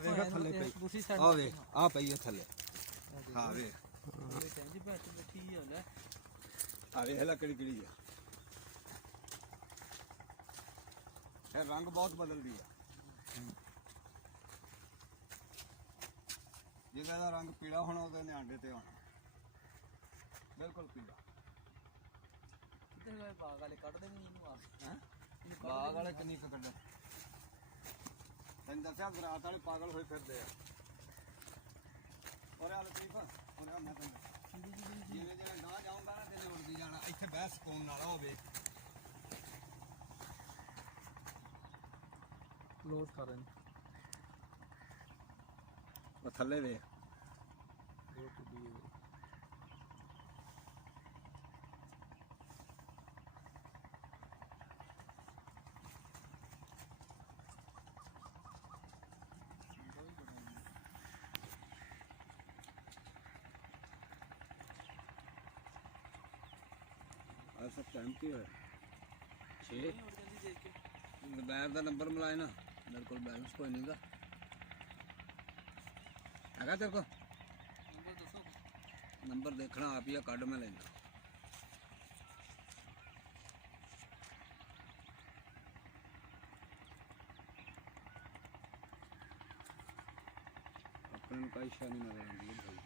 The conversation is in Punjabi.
ਵੇਖ ਥੱਲੇ ਪਈ ਦੂਸਰੀ ਸਾਈਡ ਆ ਵੇ ਆ ਪਈ ਹੈ ਥੱਲੇ ਹਾਂ ਵੇ ਜੀ ਭੈਣ ਬੈਠੀ ਆ ਲੈ ਆ ਵੇ ਹਲਾ ਕਿਹੜੀ ਕਿਹੜੀ ਆ ਇਹ ਰੰਗ ਬਹੁਤ ਬਦਲਦੀ ਆ ਜਿਹਦਾ ਦਾ ਰੰਗ ਪੀਲਾ ਹੋਣਾ ਉਹਦੇ ਨਿਆਂਡੇ ਤੇ ਹੋਣਾ ਬਿਲਕੁਲ ਪੀਲਾ ਕਿੱਧਰ ਗਏ ਬਾਗ ਵਾਲੇ ਕੱਢ ਦੇਣੀ ਇਹਨੂੰ ਆ ਹੈ ਬਾਗ ਵਾਲੇ ਕਿੰਨੀ ਕੁ ਕੱਢੇ ਤੈਨੂੰ ਦੱਸਿਆ ਰਾਤ ਵਾਲੇ ਪਾਗਲ ਹੋਏ ਫਿਰਦੇ ਆ ਔਰ ਆ ਲਤੀਫ ਔਰ ਆ ਮੈਂ ਤੈਨੂੰ ਜਿਵੇਂ ਜਿਵੇਂ ਗਾਂ ਜਾਊਂਗਾ ਨਾ ਤੇ ਉੜਦੀ ਜਾਣਾ ਇੱਥੇ ਬਹਿ ਸਕੂਨ ਨਾਲ ਹੋਵੇ ਕਲੋਜ਼ ਕਰ ਰਹੇ ਨੇ ਉਹ ਥੱਲੇ ਵੇ सब टाइम की है 6 मोबाइल का नंबर मिलाए ना मेरे को बैलेंस कोई नहीं गा है तेरे को नंबर देखना आप ही कार्ड में लेना अपने का इशा नहीं नजर आती भाई